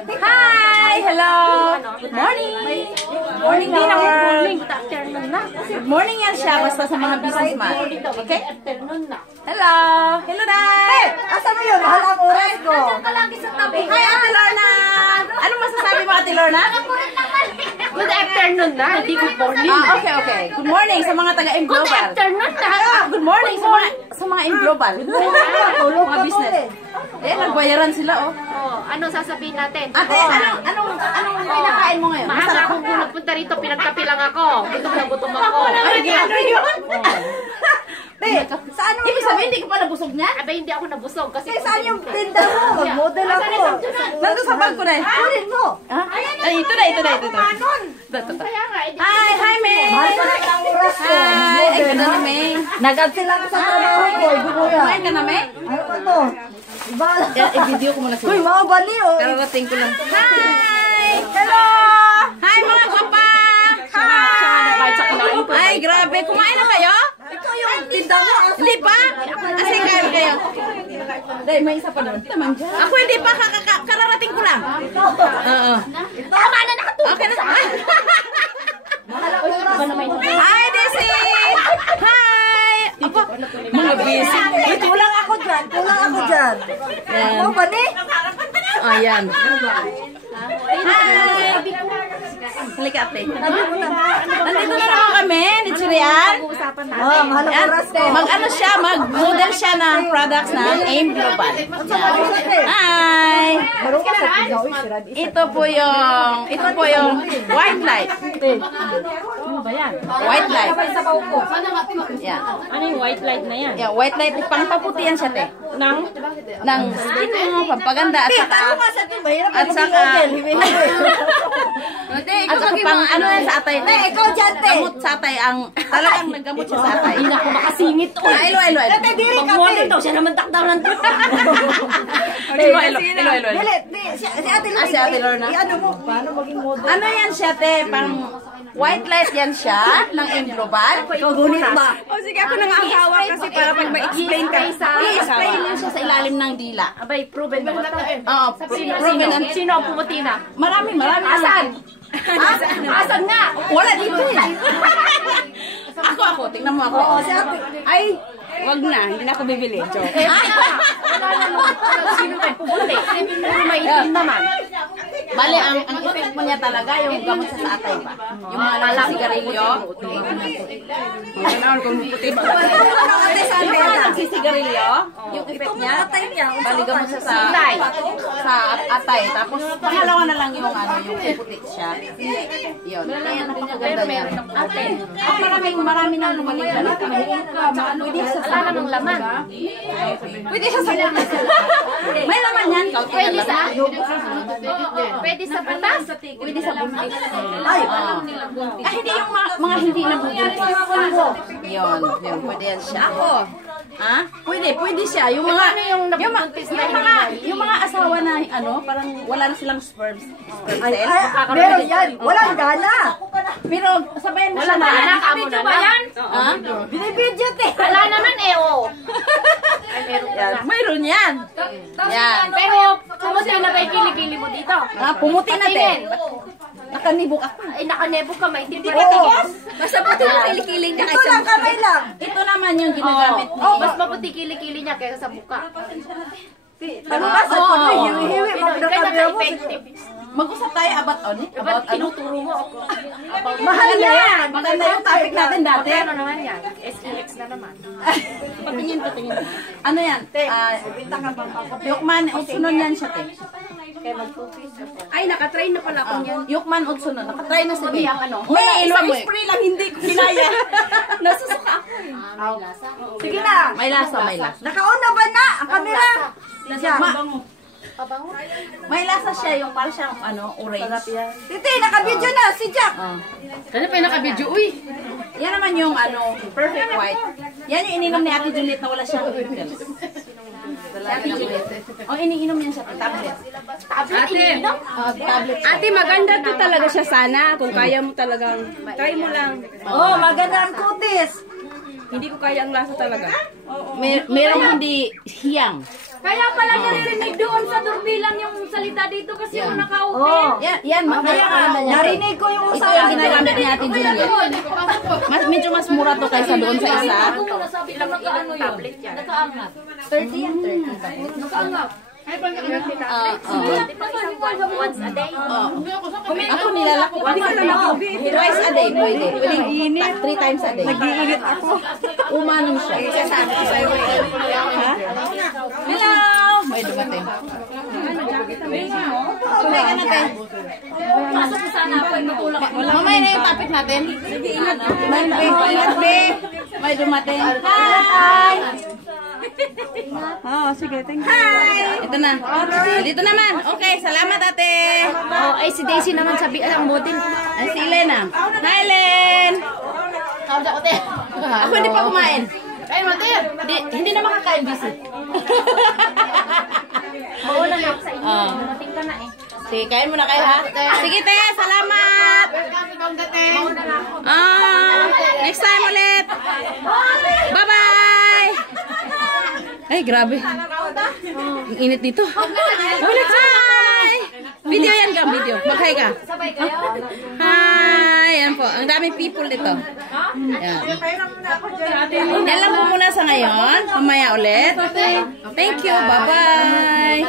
Hi! Hello! Good morning! Morning, morning! Good morning yan siya, basta sa mga businessman. Okay? Hello! Hello, Dad! Asa mo yun? Mahal ang oras ko. Hi, Ate Lorna! Anong masasabi mo, Ate Lorna? Good afternoon na, hindi good morning. Okay, okay. Good morning sa mga taga-M Global. Good afternoon na. Good morning sa mga M Global. Mga business. Nagbayaran sila, oh. Ano sasabihin natin? Ate, anong pinakain mo ngayon? Mahanga akong punta rito, pinagkapi lang ako. Gutom na gutom ako. Ay, ano yun? Saan mo Ibig sabihin, hindi ka pa nabusog niya? Abay, hindi ako nabusog kasi... Saan yung tinda mo? Mag-model ako. Nandun sa bag ko na eh. Kunin mo. Ay, ito na. Ito. Kaya nga, Hi, May! Mahal pa rin ang oras ko. Hi! Ay, ganda na, May. Nag-absent lang sa trabaho ko. Ibu ko yan. Kumain ka na, May? Ano ba to? Iba lang. I-video ko muna sila. Uy, mga bali oh. Kararating ko lang. Hi! Hello! Hi, mga kapa! Hi! Ay, grabe. Kumain na kayo? Ito yung tinda mo. Hindi pa? Kasi kain kayo. Dahil may isa pa doon. Ako hindi pa. Kararating ko lang. Oo. tama na nakatulog. Okay na. Mahal ang oras ko. Hi, Desi! Hi! Apa? Mga busy. Uy, kulang ako dyan. Kulang ako dyan. Yan. Ano ba ni? Ayan. Hi! Halika, ate. Nandito na kami, ni Chirian. Oh, mahal ang oras ko. Mag-ano siya, mag-model siya ng products ng AIM Global. Hi! Marunong ka sa tinda. Uy, sirad. Ito po yung white light. Ano ba yan? White light. Yan. Ano yung white light na yan? Yeah, white light, pangpaputi yan siya, te. Ng skin mo, pampaganda, at saka, Tama sa atin, mahirap at ako saka, mag-model. at saka pang, ano yan sa atay, te. Ikaw dyan, te. Gamot sa atay, talagang naggamot siya sa atay. Hindi na ako makasingit. Ilo. Dati, diri ka, te. daw siya naman takdaw ng Ilo. Dili, si Ate Lorna. Si Ate Lorna. I-ano mo, paano maging model? Ano yan siya, te? Pang white light yan siya, ng AIM Global. Gunit ba? O sige, ako nang ahawa kasi para pag ma-explain ka. I-spray niya siya sa ilalim ng dila. Abay, proven ba ito? Oo, proven na. Sino ang pumuti na? Marami. Asan? Asan nga? Wala dito eh. Ako. Tingnan mo ako. Oo, si Ate. Ay, wag na. Hindi na ako bibili. Joke. Wala naman. Sino ang pumuti? Pero maitim naman. Bale, ang effect mo niya talaga, yung gamot sa atay ba? Yung mga lalang sigarilyo. Ano kung puti ba? Ate, saan Yung ba mga yan? nagsisigarilyo, yung effect niya, bali gamot siya sa atay. Tapos, pangalawa na lang yung puti siya. Yun. Kaya napakaganda niya. Ate, marami na lumalig ka. Pwede siya sa Wala namang laman. Pwede siya sa May laman yan. Pwede sa? Pwede sa patas? Pwede sa buntis. Ay, Hindi yung mga hindi na buntis. Yun. Pwede yan siya. Ako. Ha? Pwede siya. Yung mga yung mga asawa na parang wala na silang sperm ay, cells. meron yan. Walang gana. Pero sabayan mo siya Wala na. na. Amo na yan? Ha? Binibidyo, te. Wala naman eh, oh. Yan. Mayroon yan. Yan. Pero, kumusta na ba yung kilikili mo dito? Pumuti na Patingin. Nakanibok ako. Ay, nakanebo ka, maitim pa Oo. Basta puti yung kilikiling niya Ito lang, kamay lang. Ito naman yung ginagamit ni... Mas maputi kilikili niya kaysa sa buka. Ano ba sa Oo. pati? Hiwi-hiwi. Kaya Magdakabya mo. naka-effective. Mag-usap tayo about Ba't tinuturo mo ako? Mahal yan. Maganda yung topic natin dati. Ano naman yan? SEX na naman. Patingin. Ano yan? Yukman Utsunon yan siya, te. Ay, nakatrain na pala ako niyan. Yukman Utsunon. Nakatry na si Bea. May Isang isang spray lang, hindi ko kinaya. Nasusuka ako eh. Sige na. May lasa. Nakauna ba na? Ang kamera. Pabango? May lasa siya, yung parang siyang orange. Titi, nakabidyo na. Si Jack. Kanya pa yung nakabidyo, uy! Yan naman yung perfect white. Yan yung ininom ni Ate Juliet na wala siyang pimples. Iniinom yan siya, tablet. Ate, Tablet. ate, maganda to talaga siya sana. Kung kaya mo talagang, try mo lang. Oh, maganda ang kutis. Hindi ko kaya ang lasa talaga. Merong hindi hiyang. Kaya pala naririnig doon sa durbilang yung salita dito kasi Yan. yung nakaupo. Yan, kaya Narinig ko yung ito yung ginagamit ni Ate Juliet. Medyo mas mura to kaysa doon sa isa. Ako muna sabi ko nakaano yun. Nakaangat. 30 yan, 30 tapos. Nakaangat. Once a day. Ako nilalako. Twice a day pwede. Pwede 3 times a day. Nag-iinit ako. Umanin siya. Ha? Hello! May dumating. Okay ka natin. Pasok ko sana ako. Matulak ko lang. Mamaya na yung topic natin. Ingat, be. May dumating. Hi! Oo, sige, thank you. Hi! Ito na. Dito naman. Okay, salamat ate. Oh, ay si Daisy naman sabi ang butin. Ay, si Elena. Hi, Len! Ako hindi pa kumain. Ay, Mater! Hindi na makakain, busy. Mauna na ako sa inyo. Oh. Narating ka na eh. Sige, kain muna kayo ha. Sige, te. Salamat. Next time ulit. Bye-bye. Ay, grabe. Ang init dito. Hi. Video yan ka, video. Mag-hi ka. Sabay kayo? Hi. Yan po. Ang daming people dito. Yan. Yan lang po muna sa ngayon. Mamaya ulit. Thank you. Bye-bye.